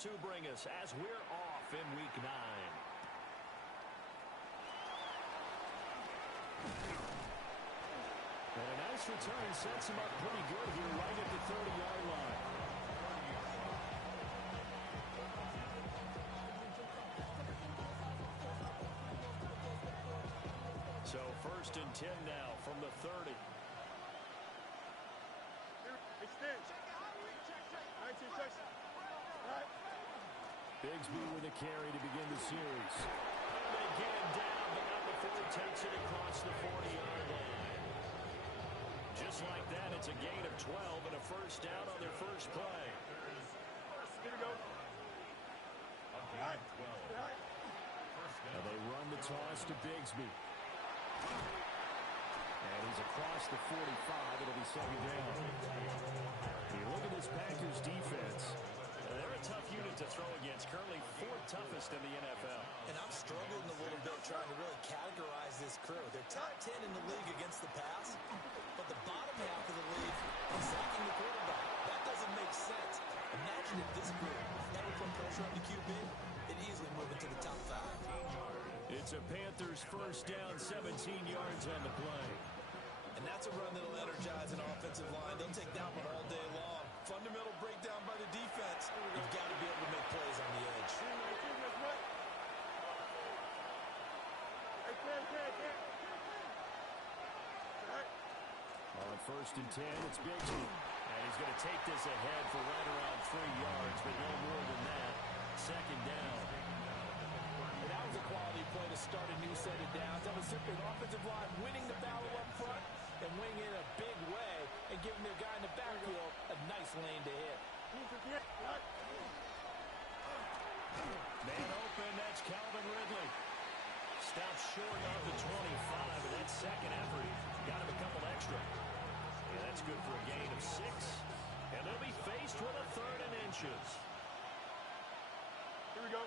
to bring us as we're off in Week 9. And a nice return sets him up pretty good here right at the 30-yard line. So 1st and 10 now from the 30. Bigsby with a carry to begin the series. And they get him down, but not before he takes it across the 40-yard line. Just like that, it's a gain of 12 and a first down on their first play. Here we go. Now they run the toss to Bigsby. And he's across the 45. It'll be 2nd down. You look at this Packers defense. They're a tough unit to throw against. Currently 4th toughest in the NFL. And I'm struggling a little bit trying to really categorize this crew. They're top 10 in the league against the pass, but the bottom half of the league is sacking the quarterback. That doesn't make sense. Imagine if this group never put pressure on the QB, it'd easily move into the top 5. It's a Panthers first down, 17 yards on the play. And that's a run that'll energize an offensive line. They'll take that one all day long. Fundamental breakdown by the defense. You've got to be able to make plays on the edge. On 1st and 10, it's Bigsby. And he's going to take this ahead for right around 3 yards, but no more than that. 2nd down. And that was a quality play to start a new set of downs. That was simply an offensive line winning the battle up front and winning in a big way and giving their guy in the backfield a nice lane to hit. Man open, that's Calvin Ridley. Stops short of the 25, and that second effort got him a couple extra. Yeah, that's good for a gain of 6. And they'll be faced with a 3rd and inches. Here we go.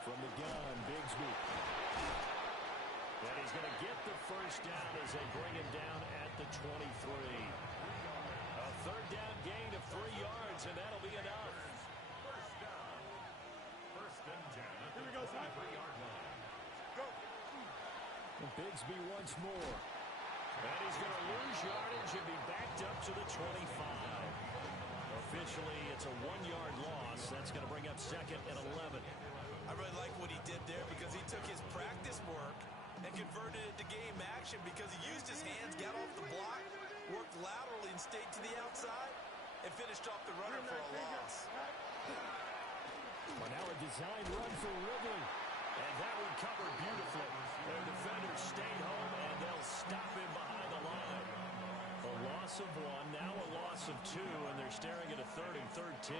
From the gun, Bigsby. And he's going to get the first down as they bring him down at the 23. A 3rd down gain of 3 yards, and that'll be enough. First down. 1st and 10 at the 23-yard line. Go. Bigsby once more. And he's going to lose yardage and be backed up to the 25. Officially, it's a 1-yard loss. That's going to bring up 2nd and 11. I really like what he did there because he took his practice work and converted it to game action because he used his hands, got off the block, worked laterally and stayed to the outside, and finished off the runner for a loss. Well, now a design run for Ridley. And that one covered beautifully. Their defenders stayed home, and they'll stop him behind the line. A loss of 1, now a loss of 2, and they're staring at a 3rd and 13.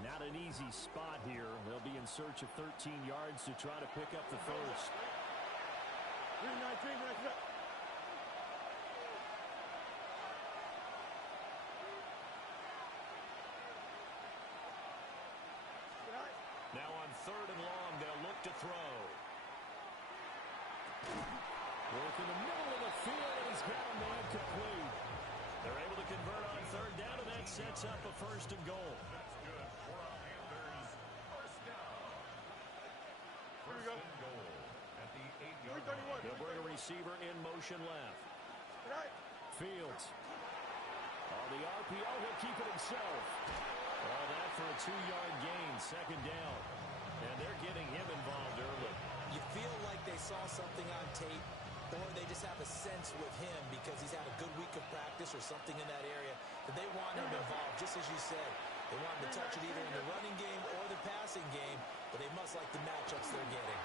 Not an easy spot here. They'll be in search of 13 yards to try to pick up the first. 19, Now on 3rd and long, they'll look to throw. Work in the middle of the field, and he's got a man complete. They're able to convert on 3rd down, and that sets up a 1st and goal. That's good for a Panthers first down. First and goal at the 8-yard line. They'll bring a receiver in motion left. Fields. On the RPO, he'll keep it himself. Well, that for a 2-yard gain, 2nd down. And they're getting him involved early. You feel like they saw something on tape, or they just have a sense with him because he's had a good week of practice or something in that area that they want him involved, just as you said. They want him to touch it either in the running game or the passing game, but they must like the matchups they're getting.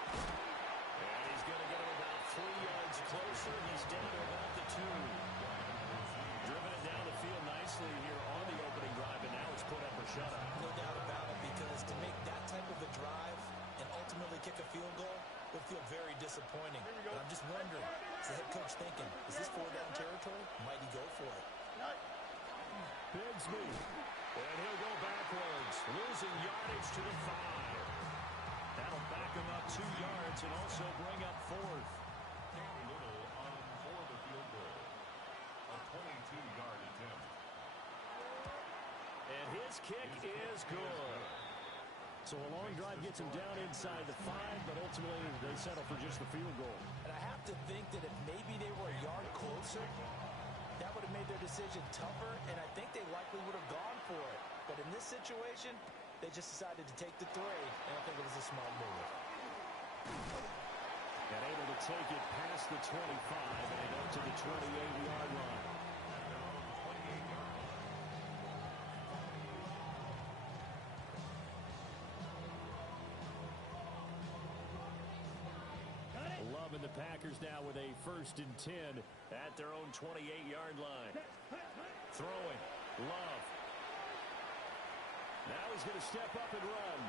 And he's going to get him about 3 yards closer. He's down to about the 2. Driven it down the field nicely here on the opening drive, and now it's put up or shut up. No doubt about it, because to make that type of a drive and ultimately kick a field goal would feel very disappointing. But I'm just wondering, is the head coach thinking, is this 4-down territory? Might he go for it? Bigsby. And he'll go backwards, losing yardage to the 5. That'll back him up 2 yards and also bring up 4th. Little on for the field goal. this kick is good. So a long drive gets them down inside the 5, but ultimately they settle for just the field goal. And I have to think that if maybe they were a yard closer, that would have made their decision tougher, and I think they likely would have gone for it. But in this situation, they just decided to take the 3, and I think it was a smart move. And able to take it past the 25 and out to the 28-yard line. Love and the Packers now with a 1st and 10 at their own 28-yard line. Throwing. Love. Now he's going to step up and run.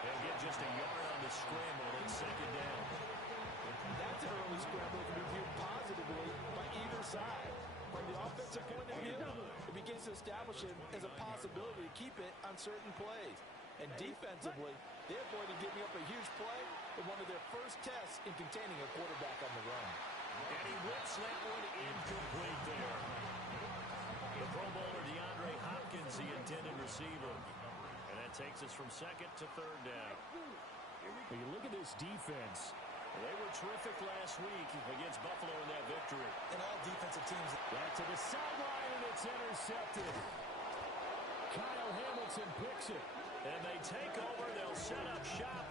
They'll get just a yard on the scramble and 2nd down. That's an early scramble that can be viewed positively by either side. From the offensive point of view, it begins to establish it as a possibility to keep it on certain plays. And defensively, they avoided giving up a huge play in one of their first tests in containing a quarterback on the run. And he whips that one incomplete there. The Pro Bowler DeAndre Hopkins, the intended receiver. And that takes us from 2nd to 3rd down. When you look at this defense, they were terrific last week against Buffalo in that victory. And all defensive teams. Back to the sideline, and it's intercepted. Kyle Hamilton picks it. And they take over. They'll set up shop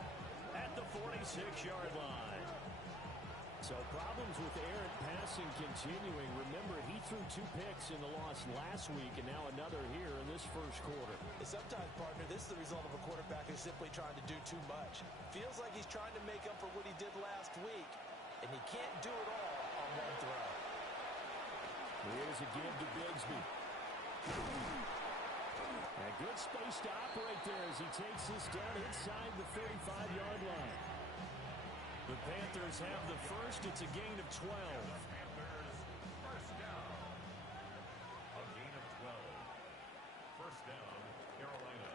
at the 46-yard line. So problems with errant passing continuing. Remember, he threw 2 picks in the loss last week, and now another here in this first quarter. Sometimes, partner, this is the result of a quarterback who's simply trying to do too much. Feels like he's trying to make up for what he did last week, and he can't do it all on one throw. Here's a give to Bigsby. A good space to operate there as he takes this down inside the 35-yard line. The Panthers have the first. It's a gain of 12. Panthers, 1st down. A gain of 12. 1st down, Carolina.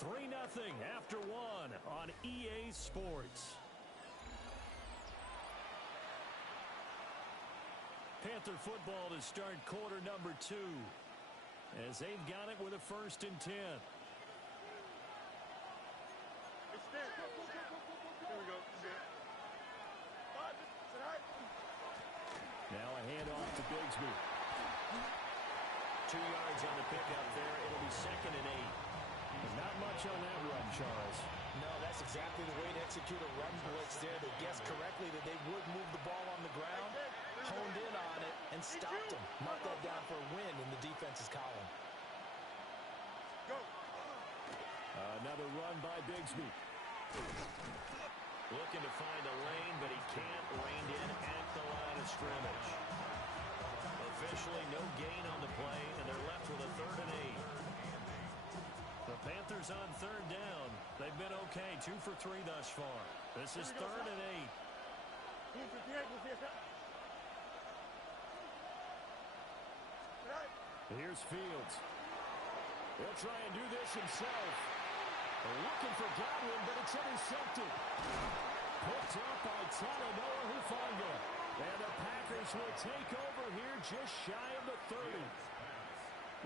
3-0 after 1 on EA Sports. Panther football to start quarter number 2. As they've got it with a 1st and 10. Here we go. Now a handoff to Bigsby. 2 yards on the pickup there. It'll be 2nd and 8. Not much on that run, Charles. No, that's exactly the way to execute a run blitz there. They guessed correctly that they would move the ball on the ground, honed in on it, and stopped them. Mark that down for a win in the defense's column. Go. Another run by Bigsby. Looking to find a lane, but he can't. Reined in at the line of scrimmage. Officially no gain on the play, and they're left with a 3rd and 8. The Panthers on 3rd down. They've been okay, 2 for 3 thus far. This is 3rd and 8. Here's Fields. He'll try and do this himself. Looking for Godwin, but it's intercepted. Picked up by Talanoa Hufanga. And the Packers will take over here just shy of the 30.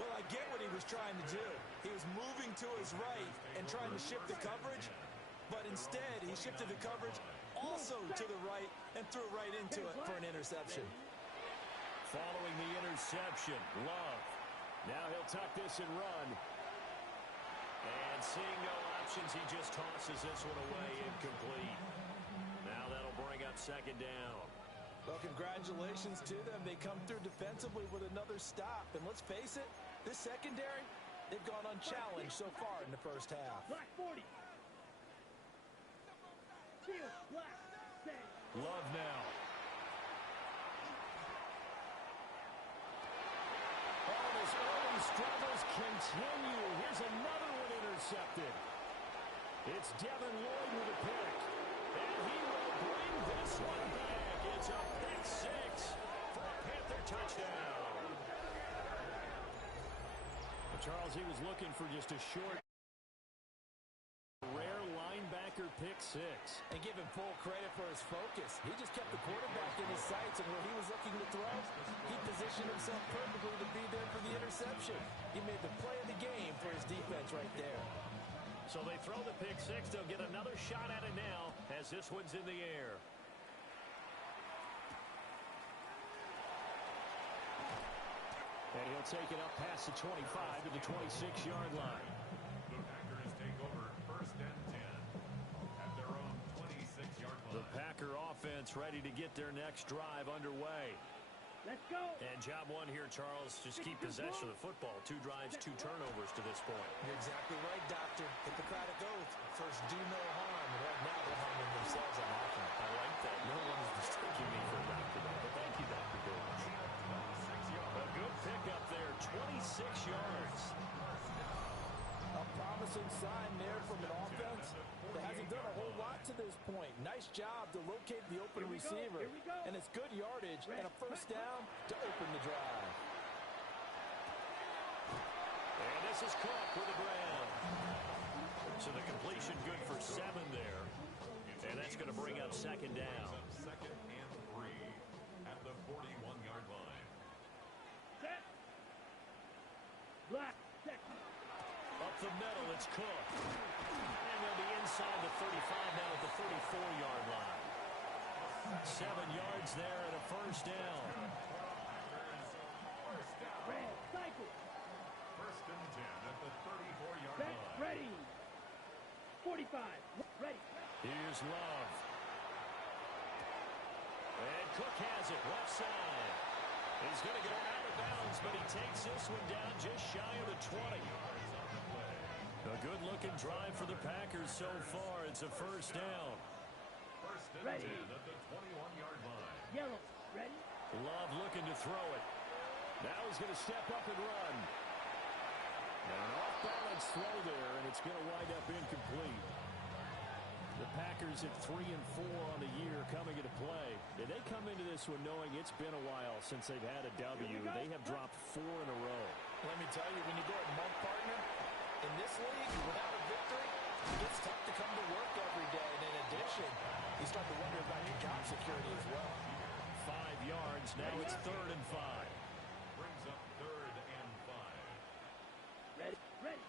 Well, I get what he was trying to do. He was moving to his right and trying to shift the coverage, but instead he shifted the coverage also to the right and threw right into it for an interception. Following the interception, Love. Now he'll tuck this and run. And seeing no options, he just tosses this one away, incomplete. Now that'll bring up 2nd down. Well, congratulations to them. They come through defensively with another stop. And let's face it, this secondary, they've gone unchallenged so far in the first half. Black 40. Love now. Oh, his early struggles continue. Here's another one intercepted. It's Devin Lloyd with a pick. And he will bring this one back. It's a pick 6 for a Panther touchdown. Charles, he was looking for just a short, rare linebacker pick six. And give him full credit for his focus. He just kept the quarterback in his sights, and where he was looking to throw, he positioned himself perfectly to be there for the interception. He made the play of the game for his defense right there. So they throw the pick six. They'll get another shot at it now as this one's in the air. And he'll take it up past the 25 to the 26-yard line. The Packers take over 1st and 10 at their own 26-yard line. The Packer offense ready to get their next drive underway. Let's go. And job one here, Charles. Just keep possession of the football. 2 drives, 2 turnovers to this point. You're exactly right, Doctor. Hippocratic oath. First, do no harm. Right now, they're harming themselves on offense. I like that. No one is mistaking me for a doctor, but thank you, Dr. Davis. A good pickup there, 26 yards. A promising sign there from an offense that hasn't done a whole lot to this point. Nice job to locate the open receiver. And it's good yardage and a first down to open the drive. And this is Cook with a grab. So the completion good for 7 there. And that's going to bring up 2nd down. 2nd and 3 at the 41-yard line. Set. Black. Set. Up the middle, it's Cook. And they'll be inside the 35 now at the 34-yard line. 7 yards there and a first down. Red. Cycle. 1st and 10 at the 34-yard Set. line. Ready. 45. Ready. Here's Love. And Cook has it, left side. He's going to go out of bounds, but he takes this one down just shy of the 20. A good-looking drive for the Packers so far. It's a first down. 1st and Ready. 10 at the 21-yard line. Yellow. Ready. Love looking to throw it. Now he's going to step up and run. And an off-balance throw there, and it's going to wind up incomplete. The Packers at 3-4 on the year coming into play. And they come into this one knowing it's been a while since they've had a W. They have dropped 4 in a row. Let me tell you, when you go a month partner, in this league, without a victory, it gets tough to come to work every day. And in addition, you start to wonder about your job security as well. 5 yards. Now it's 3rd and 5. Brings up 3rd and 5. Ready. Ready.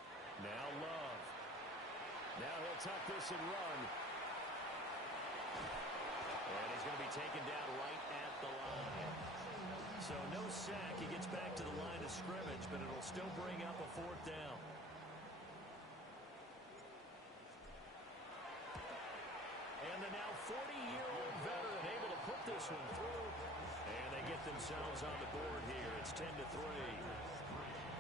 Now Love. Now he'll tuck this and run. And he's going to be taken down right at the line. So no sack. He gets back to the line of scrimmage, but it'll still bring up a 4th down. And the now 40-year-old veteran able to put this one through. And they get themselves on the board here. It's 10-3.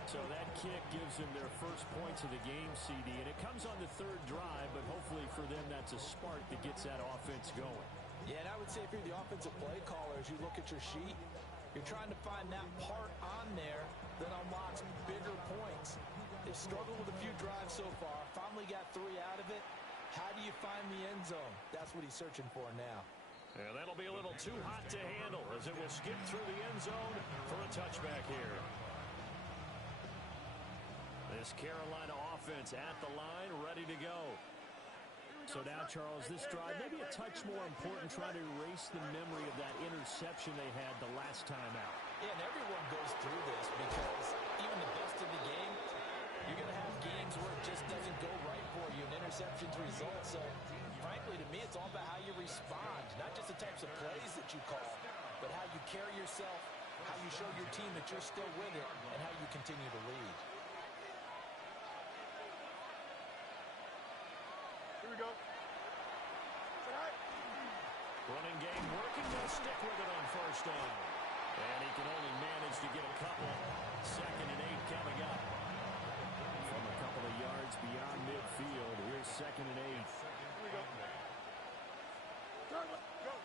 So that kick gives them their first points of the game, CD. And it comes on the 3rd drive, but hopefully for them that's a spark that gets that offense going. Yeah, and I would say if you're the offensive play caller, as you look at your sheet, you're trying to find that part on there that unlocks bigger points. They've struggled with a few drives so far. Finally got 3 out of it. How do you find the end zone? That's what he's searching for now. And that'll be a little too hot to handle as it will skip through the end zone for a touchback here. This Carolina offense at the line, ready to go. So now, Charles, this drive maybe a touch more important, trying to erase the memory of that interception they had the last time out. Yeah, and everyone goes through this because even the best in the game, you're going to have games where it just doesn't go right for you, and interceptions result. So, frankly, to me, it's all about how you respond, not just the types of plays that you call, but how you carry yourself, how you show your team that you're still with it, and how you continue to lead. Here we go. Running game working. They'll stick with it on first down. And he can only manage to get a couple. 2nd and 8 coming up. From a couple of yards beyond midfield, here's 2nd and 8. Here we go. Go.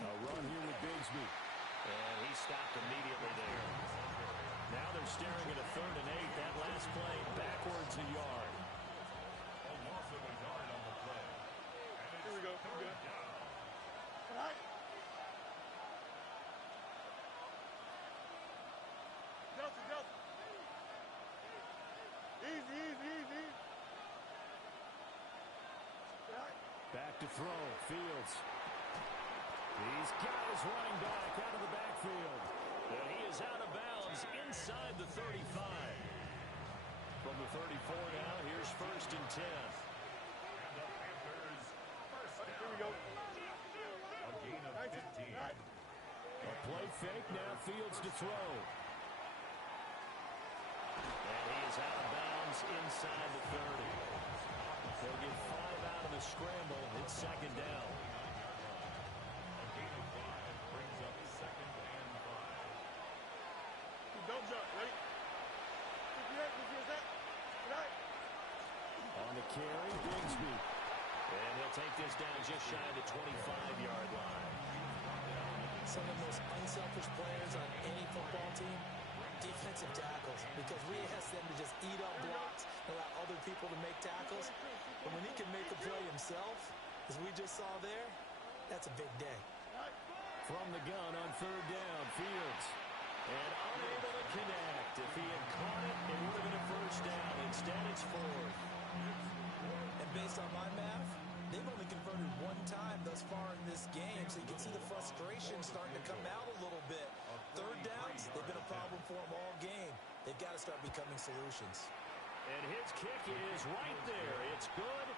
A run here with Bigsby. And he stopped immediately there. Now they're staring at a 3rd and 8. That last play backwards a yard. A loss of a yard on the play. Here we go. Good. Delta. Easy. throw. Fields. He's got his running back out of the backfield. And he is out of bounds inside the 35. From the 34 now, here's 1st and 10. And the Panthers first down. Here we go. A gain of 15. A play fake, now Fields to throw. And he is out of bounds inside the 30. They'll get 5 out of the scramble. It's 2nd down. A gain of 5 brings up 2nd and 5. Don't jump, ready? Right. On the carry, Bigsby. And he'll take this down just shy of the 25-yard line. Some of the most unselfish players on any football team, defensive tackles, because we ask them to just eat up blocks and allow other people to make tackles. But when he can make a play himself, as we just saw there, that's a big day. From the gun on 3rd down, Fields. And unable to connect. If he had caught it, it would have been a 1st down. Instead, it's 4th. And based on my math, they've only converted 1 time thus far in this game, so you can see the frustration starting to come out a little bit. 3rd downs, they've been a problem for them all game. They've got to start becoming solutions. And his kick is right there. It's good.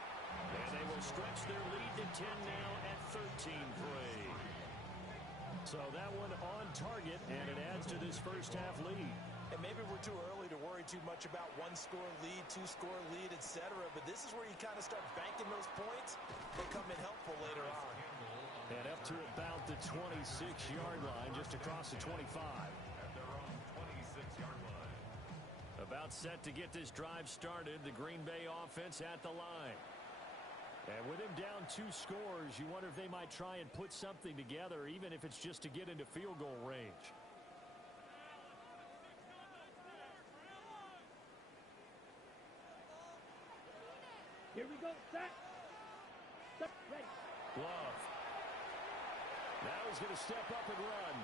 And they will stretch their lead to 10 now at 13-3. So that one on target, and it adds to this first half lead. And maybe we're too early to worry too much about 1-score lead, 2-score lead, etc. But this is where you kind of start banking those points. They come in helpful later on. And up to about the 26-yard line, just across the 25. At their own 26-yard line. About set to get this drive started, the Green Bay offense at the line. And with him down 2 scores, you wonder if they might try and put something together, even if it's just to get into field goal range. Here we go. Set. Ready. Love. Now he's going to step up and run.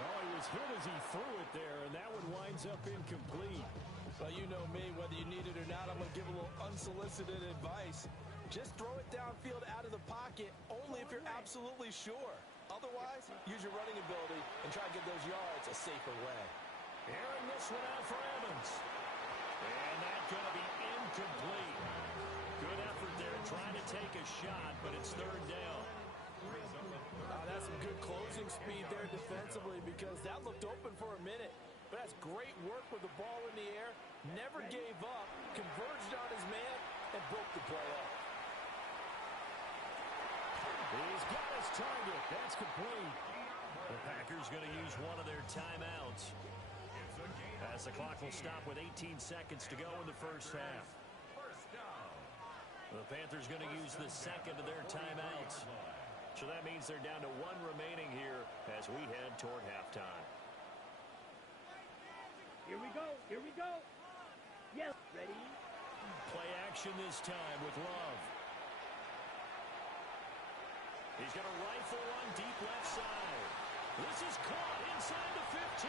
Oh, he was hit as he threw it there, and that one winds up incomplete. Well, you know me, whether you need it or not, I'm going to give a little unsolicited advice. Just throw it downfield out of the pocket, only if you're absolutely sure. Otherwise, use your running ability and try to get those yards a safer way. Airing this one out for Evans. And that's going to be incomplete. Good effort there trying to take a shot, but it's 3rd down. That's some good closing speed there defensively, because that looked open for a minute. But that's great work with the ball in the air. Never gave up, converged on his man, and broke the play up. He's got his target. That's complete. The Packers going to use one of their timeouts, as the clock will stop with 18 seconds to go in the first half. First down. The Panthers going to use the second of their timeouts. So that means they're down to 1 remaining here as we head toward halftime. Here we go. Here we go. Yes. Ready. Play action this time with Love. He's going to rifle one deep left side. This is caught inside the 15.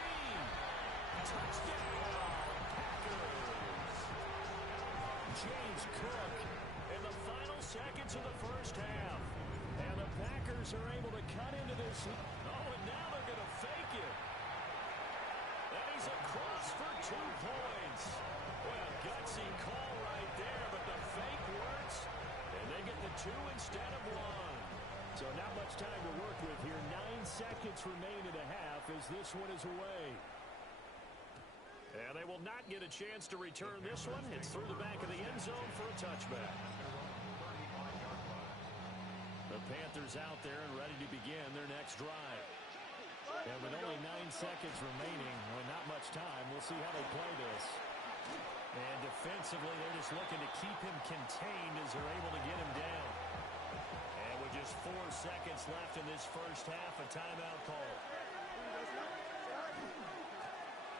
Touchdown, Packers. James Cook in the final seconds of the first half. And the Packers are able to cut into this. Oh, and now they're going to fake it. And he's across for 2 points. Well, gutsy call right there, but the fake works. And they get the 2 instead of 1. So not much time to work with here. 9 seconds remain in the half as this one is away. And they will not get a chance to return this one. It's through the back of the end zone for a touchback. The Panthers out there and ready to begin their next drive. And with only 9 seconds remaining, well, not much time, we'll see how they play this. And defensively, they're just looking to keep him contained as they're able to get him down. And with just 4 seconds left in this first half, a timeout call.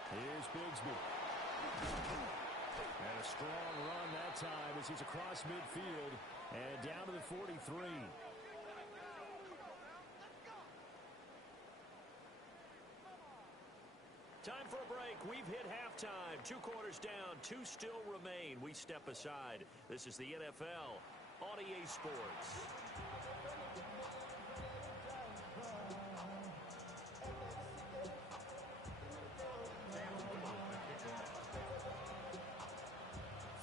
Here's Bigsby. And a strong run that time as he's across midfield and down to the 43. Time for a break. We've hit halftime. 2 quarters down. 2 still remain. We step aside. This is the NFL on EA Sports.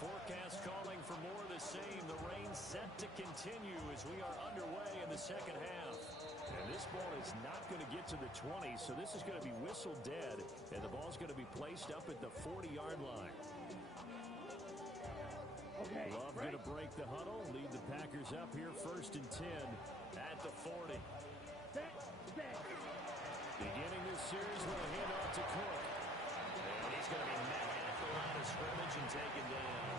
Forecast calling for more of the same. The rain set to continue as we are underway in the second half. And this ball is not going to get to the 20, so this is going to be whistled dead, and the ball's going to be placed up at the 40-yard line. Okay, Love going to break the huddle, lead the Packers up here 1st and 10 at the 40. set. Beginning this series with a handoff to Cook. And he's going to be met at the line of scrimmage and taken down.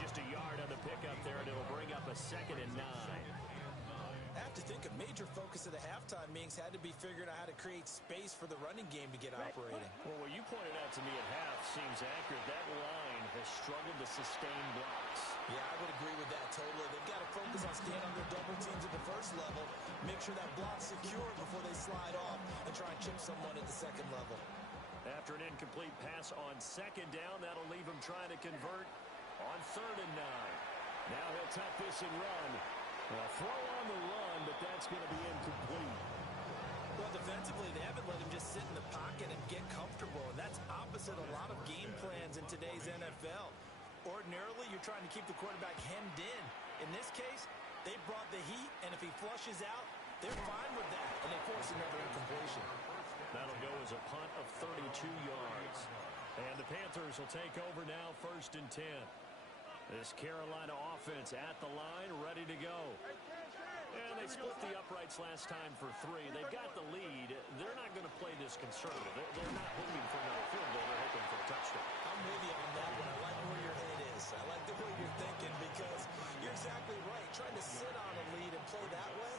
Just a yard on the pickup there, and it'll bring up a 2nd and 9. I have to think a major focus of the halftime meetings had to be figuring out how to create space for the running game to get operating. Well, what you pointed out to me at half seems accurate. That line has struggled to sustain blocks. Yeah, I would agree with that totally. They've got to focus on staying on their double teams at the first level, make sure that block's secure before they slide off and try and chip someone at the second level. After an incomplete pass on 2nd down, that'll leave him trying to convert on 3rd and 9. Now he'll tuck this and run. A throw on the run, but that's going to be incomplete. Well, defensively, they haven't let him just sit in the pocket and get comfortable, and that's opposite a lot of game plans in today's NFL. Ordinarily, you're trying to keep the quarterback hemmed in. In this case, they brought the heat, and if he flushes out, they're fine with that, and they force another incompletion. That'll go as a punt of 32 yards. And the Panthers will take over now 1st and 10. This Carolina offense at the line, ready to go. And they split the uprights last time for 3. They've got the lead. They're not going to play this conservative. They're not hoping for another field goal. They're hoping for a touchdown. I'm with you on that one. I like where your head is. I like the way you're thinking because you're exactly right. Trying to sit on a lead and play that way,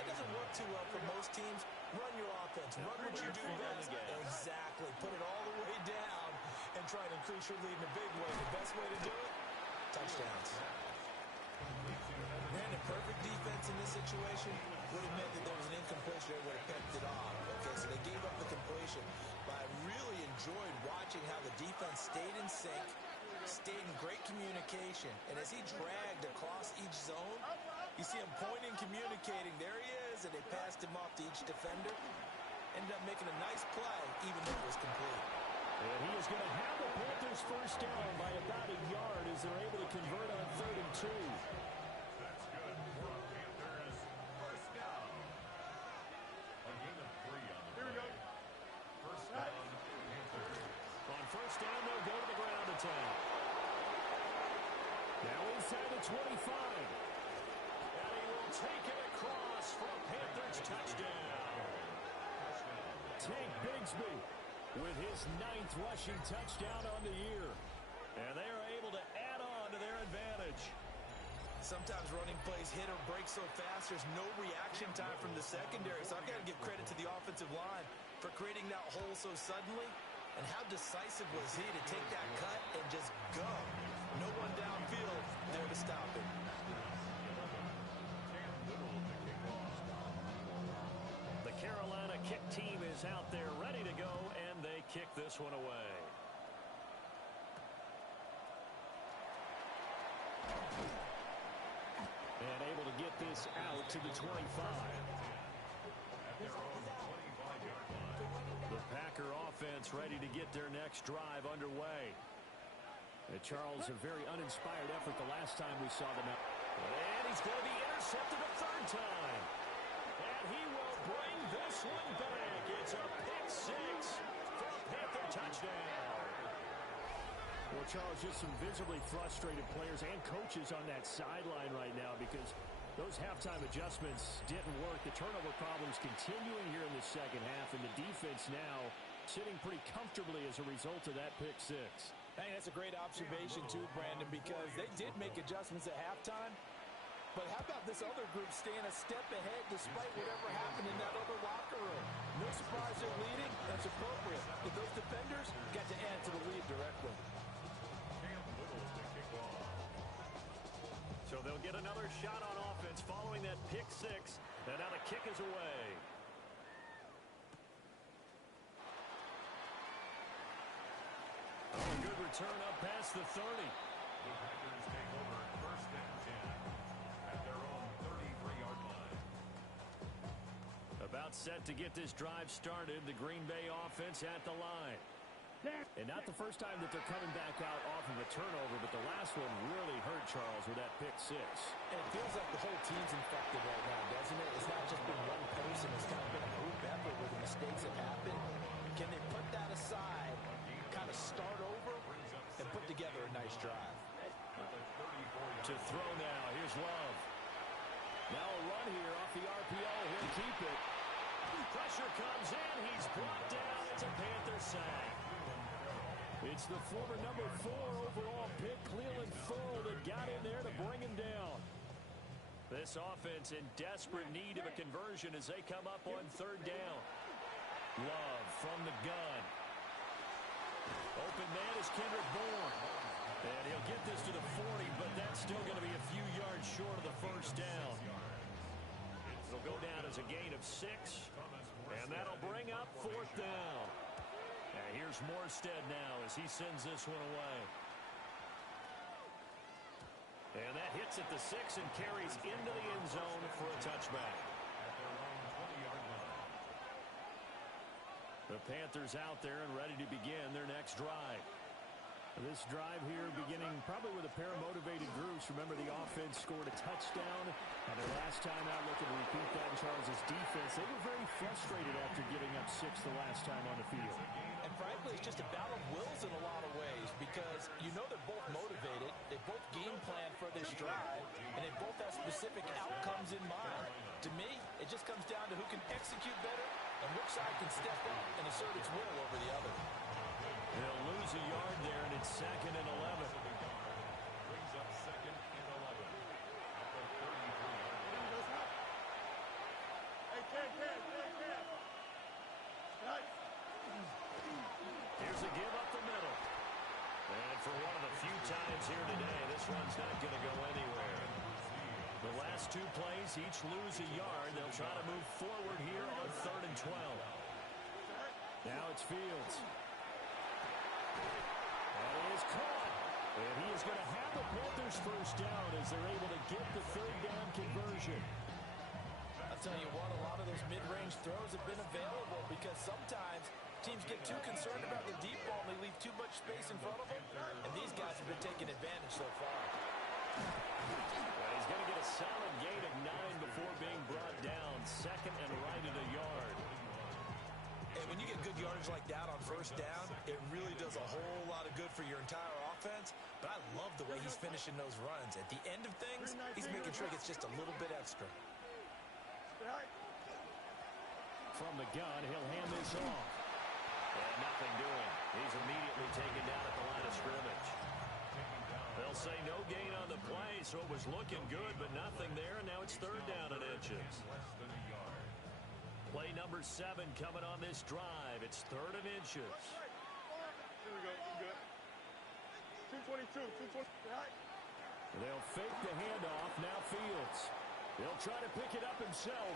that doesn't work too well for most teams. Run your offense. Run what you do best. Exactly. Put it all the way down and try to increase your lead in a big way. The best way to do it, touchdowns. Man, a perfect defense in this situation would have meant that there was an incompletion that would have kept it off. Okay, so they gave up the completion. But I really enjoyed watching how the defense stayed in sync, stayed in great communication. And as he dragged across each zone, you see him pointing, communicating. There he is, and they passed him off to each defender. Ended up making a nice play, even though it was complete. And he is going to have the Panthers first down by about a yard as they're able to convert on 3rd and 2. That's good for the Panthers. First down. A gain of 3 on the play. First down, Panthers. On 1st down, they'll go to the ground attack. Now inside the 25. And he will take it across for a Panthers touchdown. Tank Bigsby with his 9th rushing touchdown on the year. And they are able to add on to their advantage. Sometimes running plays hit or break so fast, there's no reaction time from the secondary. So I've got to give credit to the offensive line for creating that hole so suddenly. And how decisive was he to take that cut and just go? No one downfield there to stop him. The Carolina kick team is out there ready to go, and they kick this one away. And able to get this out to the 25. The Packer offense ready to get their next drive underway. Charles, a very uninspired effort the last time we saw them out. And he's going to be intercepted a 3rd time. And he will bring this one back. It's a pick 6 for a Panther touchdown. Well, Charles, just some visibly frustrated players and coaches on that sideline right now because those halftime adjustments didn't work. The turnover problems continuing here in the second half, and the defense now sitting pretty comfortably as a result of that pick 6. I think that's a great observation, too, Brandon, because they did make adjustments at halftime. But how about this other group staying a step ahead despite whatever happened in that other locker room? No surprise they're leading. That's appropriate. But those defenders got to add to the lead directly. So they'll get another shot on offense following that pick 6. And now the kick is away. Oh, good return up past the 30. The Packers take over 1st and 10. timeout set to get this drive started. The Green Bay offense at the line. And not the first time that they're coming back out off of a turnover, but the last one really hurt Charles with that pick six. And it feels like the whole team's infected right now, doesn't it? It's not just been one person. It's kind of been a group effort where the mistakes have happened. Can they put that aside, kind of start over, and put together a nice drive? To throw now. Here's Love. Now a run here off the RPO. He'll keep it. Pressure comes in. He's brought down. It's a Panther sack. It's the former number 4 overall pick, Cleveland Ferrell, that got in there to bring him down. This offense in desperate need of a conversion as they come up on third down. Love from the gun. Open man is Kendrick Bourne. And he'll get this to the 40, but that's still going to be a few yards short of the first down. It'll go down as a gain of 6, and that'll bring up fourth down. And here's Morstead now as he sends this one away. And that hits at the 6 and carries into the end zone for a touchback. The Panthers out there and ready to begin their next drive. This drive here beginning probably with a pair of motivated groups. Remember, the offense scored a touchdown, and their last time out looking to repeat that in Charles' defense. They were very frustrated after giving up 6 the last time on the field. And frankly, it's just a battle of wills in a lot of ways because you know they're both motivated, they both game plan for this drive, and they both have specific outcomes in mind. To me, it just comes down to who can execute better and which side can step up and assert its will over the other. They'll lose a yard there, and it's 2nd and 11. Brings up 2nd and 11. At the 33-yard line. Hey, Cam. Nice. Here's a give up the middle. And for one of the few times here today, this one's not going to go anywhere. The last 2 plays, each lose a yard. They'll try to move forward here on 3rd and 12. Now it's Fields. And it is caught. And he is going to have the Panthers first down as they're able to get the 3rd down conversion. I'll tell you what, a lot of those mid-range throws have been available because sometimes teams get too concerned about the deep ball and they leave too much space in front of them, and these guys have been taking advantage so far. Well, he's going to get a solid gain of 9 before being brought down. 2nd and right at a yard. And when you get good yardage like that on first down, it really does a whole lot of good for your entire offense. But I love the way he's finishing those runs. At the end of things, he's making sure he gets just a little bit extra. From the gun, he'll hand this off. And nothing doing. He's immediately taken down at the line of scrimmage. They'll say no gain on the play, so it was looking good, but nothing there, and now it's 3rd down and inches. Play number 7 coming on this drive. It's 3rd and inches. Here we go. Good. 222. They'll fake the handoff. Now Fields. He'll try to pick it up himself.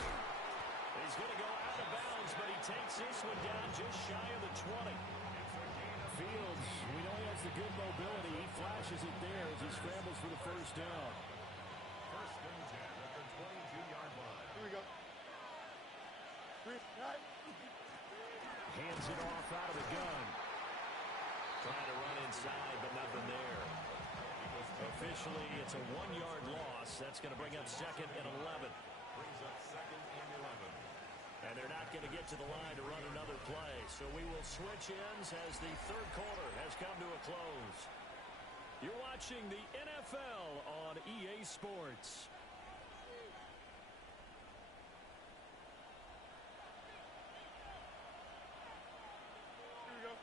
He's going to go out of bounds, but he takes this one down just shy of the 20. Fields, we know he has the good mobility. He flashes it there as he scrambles for the first down. First and 10 at the 22-yard line. Here we go. Hands it off out of the gun. Trying to run inside, but nothing there. Officially, it's a 1-yard loss. That's going to bring up 2nd and 11. Brings up 2nd and 11. And they're not going to get to the line to run another play. So we will switch ends as the 3rd quarter has come to a close. You're watching the NFL on EA Sports. Here we go.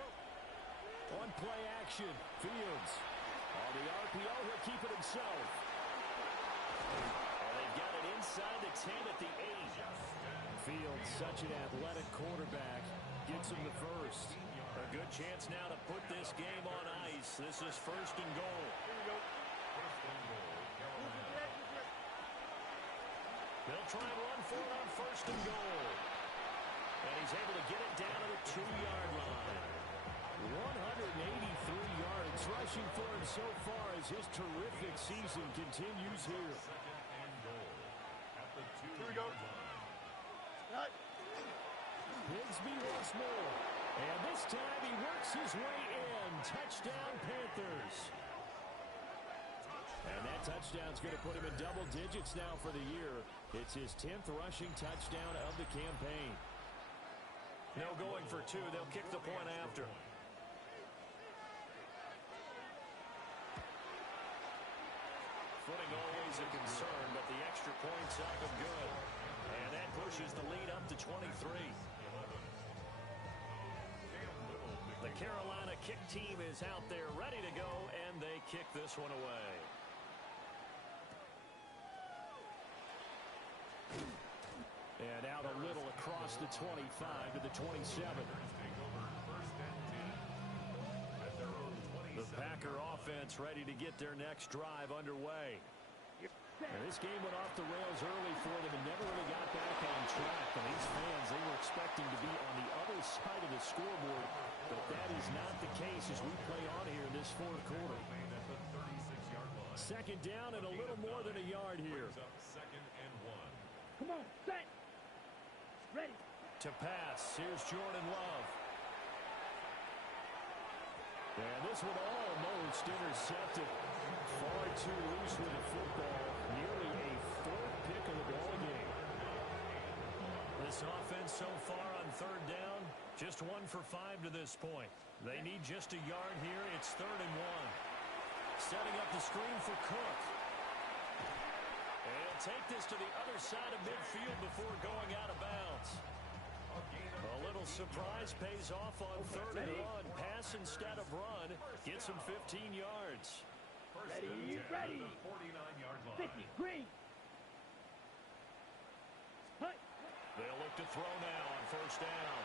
Go. On play action, Fields. On the RPO, he'll keep it himself. And they've got it inside the 10 at the 8. Fields, such an athletic quarterback, gets him the first. A good chance now to put this game on ice. This is 1st and goal. Here we go. First and goal, Carolina. They'll try and run for it on 1st and goal. And he's able to get it down to the 2-yard line. 183 yards rushing for him so far as his terrific season continues here. 2nd and goal. go. Right. Bigsby once more. And this time he works his way in. Touchdown, Panthers. And that touchdown's going to put him in double digits now for the year. It's his 10th rushing touchdown of the campaign. No going for two. They'll kick the point after. Footing always a concern, but the extra point's up and good. And that pushes the lead up to 23. The Carolina kick team is out there ready to go, and they kick this one away. And out a little across the 25 to the 27. The Packer offense ready to get their next drive underway. And this game went off the rails early for them and never really got back on track. And these fans, they were expecting to be on the other side of the scoreboard, but that is not the case as we play on here in this fourth quarter. Second down and a little more than a yard here. Come on, set. Ready. To pass, here's Jordan Love. And this one almost intercepted. Far too loose with the football. Nearly a fourth pick of the ball game. This offense so far on third down, just 1 for 5 to this point. They need just a yard here. It's 3rd and 1. Setting up the screen for Cook. And he'll take this to the other side of midfield before going out of bounds. A little surprise pays off on 3rd and 1. Pass instead of run. Gets him 15 yards. Ready, ready. 50, green. Hey. They'll look to throw now on 1st down.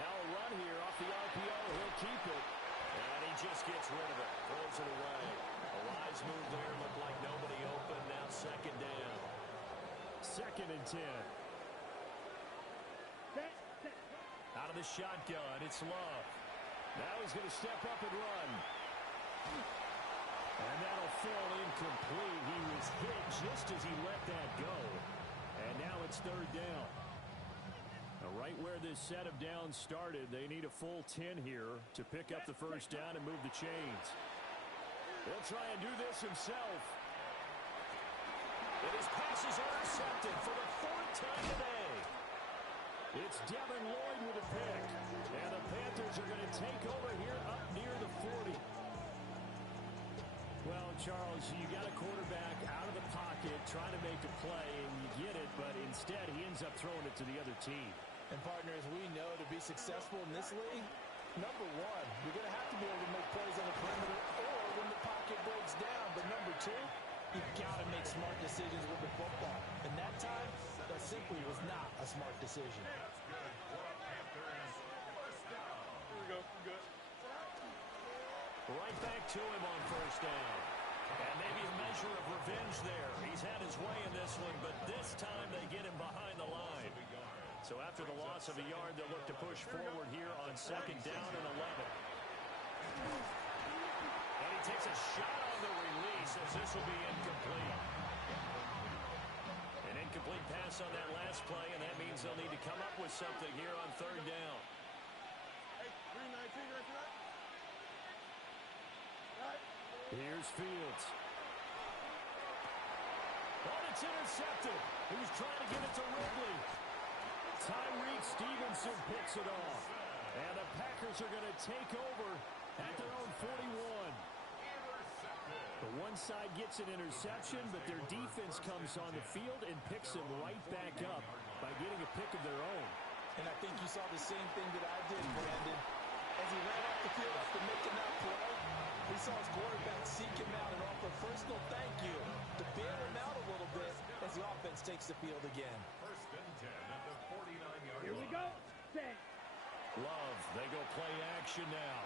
Now a run here off the RPO. He'll keep it. And he just gets rid of it. Throws it away. A wise move there. Looked like nobody open. Now 2nd down. 2nd and 10. Set, set. Out of the shotgun, it's Love. Now he's going to step up and run. And that'll fall incomplete. He was hit just as he let that go. And now it's 3rd down. Now right where this set of downs started, they need a full 10 here to pick up the 1st down and move the chains. They'll try and do this himself. And his passes are intercepted for the 4th time today. It's Devin Lloyd with a pick. And the Panthers are going to take over here up near the 40. Well, Charles, you got a quarterback out of the pocket trying to make a play, and you get it, but instead he ends up throwing it to the other team. And partners, we know to be successful in this league, number one, you're going to have to be able to make plays on the perimeter or when the pocket breaks down. But number two, you've got to make smart decisions with the football. And that time, that simply was not a smart decision. Here we go. Good. Right back to him on 1st down. And maybe a measure of revenge there. He's had his way in this one, but this time they get him behind the line. So after the loss of a yard, they'll look to push forward here on 2nd down and 11. And he takes a shot on the release as this will be incomplete. An incomplete pass on that last play, and that means they'll need to come up with something here on 3rd down. Hey, 319 right tonight. Right. Here's Fields. Oh, it's intercepted. He was trying to get it to Ridley. Tyreek Stevenson picks it off. And the Packers are going to take over at their own 41. The one side gets an interception, but their defense comes on the field and picks them right back up by getting a pick of their own. And I think you saw the same thing that I did, Brandon. As he ran off the field after making that play, we saw his quarterback seek him out and offer a personal thank you to bail him out a little bit as the offense takes the field again. 1st and 10 at the 49-yard line. Here we go. Set. Love, they go play action now.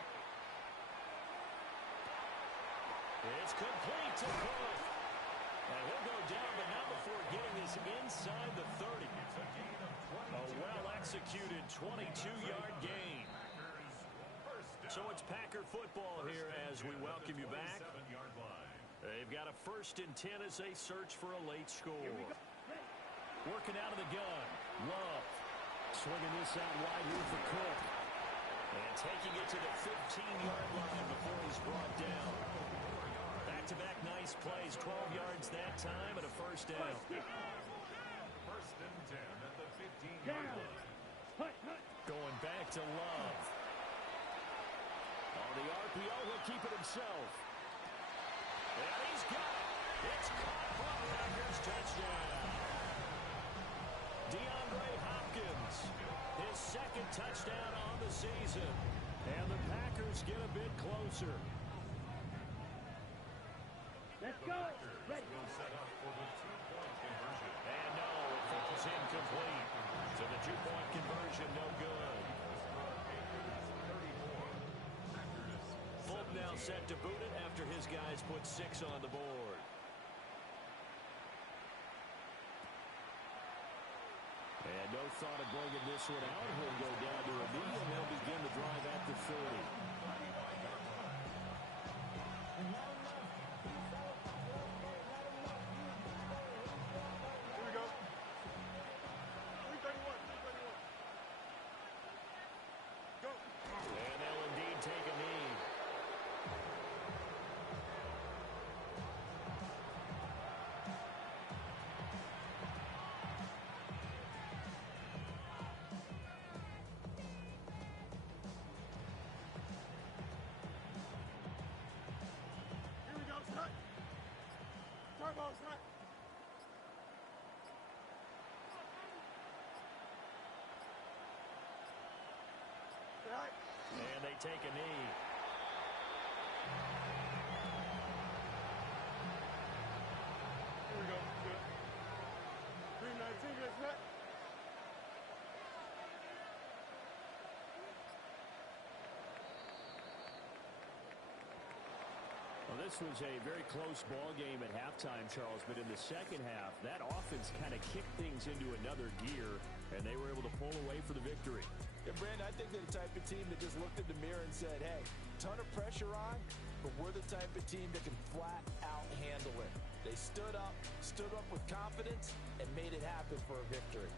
It's complete to Cook. And he'll go down, but not before getting this inside the 30. A well-executed 22-yard gain. So it's Packer football here as we welcome you back. They've got a 1st and 10 as they search for a late score. Working out of the gun. Love. Swinging this out wide here for Cook. And taking it to the 15-yard line before he's brought down. Back-to-back nice plays. 12 yards that time and a first down. First and 10 at the 15-yard line. Going back to Love. On the RPO, he'll keep it himself. And he's got it. It's caught for a Packers touchdown. DeAndre Hopkins, his second touchdown on the season. And the Packers get a bit closer. Let's go. Ready. Will set up for the two-point conversion. And no, it falls incomplete. So the two-point conversion, no good. Fulton now set to boot it after his guys put 6 on the board. And no thought of bringing this one out. He'll go down to a knee, and they'll begin the drive at the 30. Here we go. 331. 331. Go. And they'll indeed take a knee. Here we go. Set. Turbo set. Right. And they take a knee. Here we go. Good. 319. Get set. Well, this was a very close ball game at halftime, Charles, but in the second half, that offense kind of kicked things into another gear, and they were able to pull away for the victory. Yeah, Brandon, I think they're the type of team that just looked in the mirror and said, hey, ton of pressure on, but we're the type of team that can flat out handle it. They stood up with confidence, and made it happen for a victory.